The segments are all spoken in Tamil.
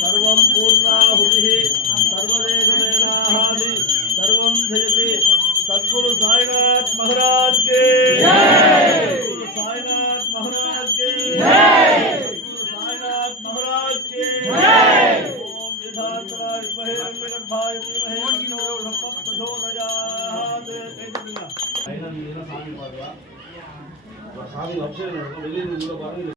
सर्वं पूर्णाहुतिः सर्वदेशमेनाहादि सर्वं जयति सद्गुरु साईनाथ महाराज के सद्गुरु साईनाथ महाराज के सद्गुरु साईनाथ महाराज के ओम विधातराज महे रंगगर्भाय विद्महे तन्नो ब्रह्म प्रचोदयात् दैनंदिन स्वामी पादवा स्वामी अक्षर வெளியில உள்ள பாருங்க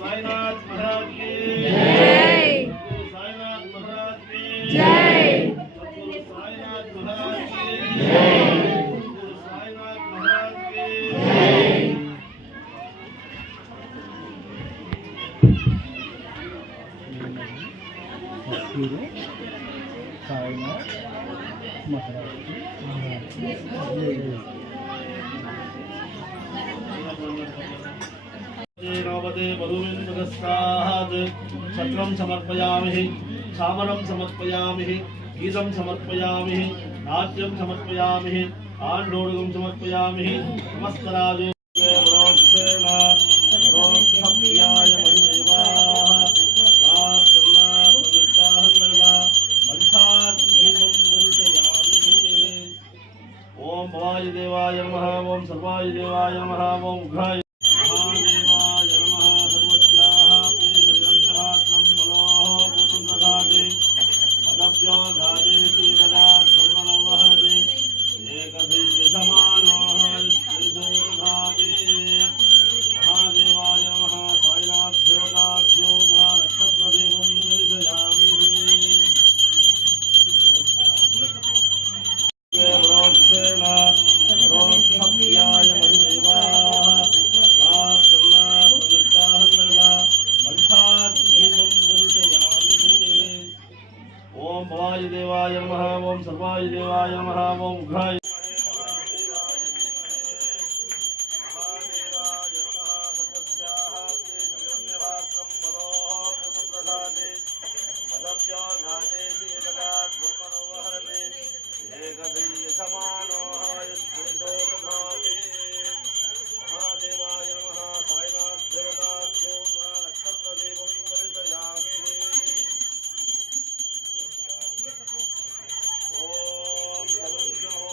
साईनाथ महाराज की जय साईनाथ महाराज की जय साईनाथ महाराज की जय साईनाथ महाराज की जय साईनाथ महाराज की नवपदे वधूमिन्द्रस्तात् छत्रं समर्पयामि चामरं समर्पयामि गीतं समर्पयामि नाट्यं समर्पयामि आण्डोडगं समर्पयामि नमस्काराय प्रोक्षेण प्रोक्षप्रियाय महिमेवाः प्रार्थनापनिष्ठाहन्दर्वा पञ्चाग्निदीपं दर्शयामि ओम भवाय देवाय नमः ओम सर्वाय देवाय नमः ओम उग्राय ओम भवाय देवाय नमः ओम सर्वाय देवाय नमः ओम उग्राय ओम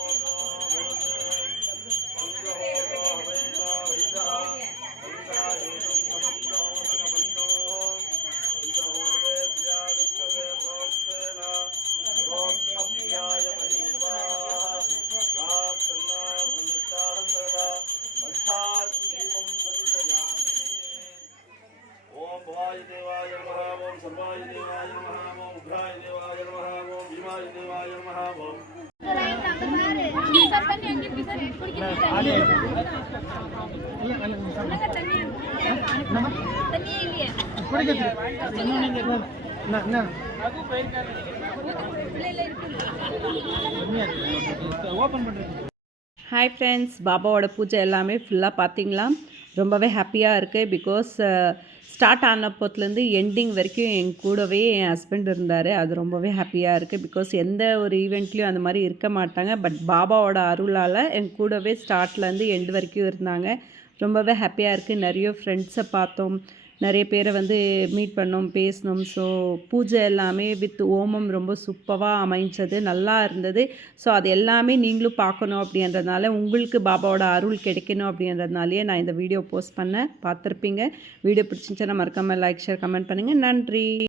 ஹாய் ஃப்ரெண்ட்ஸ், பாபாவோட பூஜை எல்லாமே ஃபுல்லாக பார்த்தீங்களா? ரொம்பவே ஹாப்பியாக இருக்குது. பிகாஸ் ஸ்டார்ட் ஆன போத்துலேருந்து எண்டிங் வரைக்கும் என் கூடவே என் ஹஸ்பண்ட் இருந்தார். அது ரொம்பவே ஹாப்பியாக இருக்குது. பிகாஸ் எந்த ஒரு ஈவெண்ட்லேயும் அந்த மாதிரி இருக்க மாட்டாங்க. பட் பாபாவோட அருளால் என் கூடவே ஸ்டார்ட்லேருந்து எண்டு வரைக்கும் இருந்தாங்க. ரொம்பவே ஹாப்பியாக இருக்குது. நிறைய ஃப்ரெண்ட்ஸை பார்த்தோம், நிறைய பேரை மீட் பண்ணோம், பேசினோம். ஸோ பூஜை எல்லாமே வித் ஓமம் ரொம்ப சூப்பராக அமைஞ்சது, நல்லா இருந்தது. ஸோ அது எல்லாமே நீங்களும் பார்க்கணும் அப்படின்றதுனால, உங்களுக்கு பாபாவோட அருள் கிடைக்கணும் அப்படின்றதுனாலே நான் இந்த வீடியோ போஸ்ட் பண்ணேன். பார்த்துருப்பீங்க. வீடியோ பிடிச்சிருந்துச்சுன்னா மறக்காமல் லைக், ஷேர், கமெண்ட் பண்ணுங்கள். நன்றி.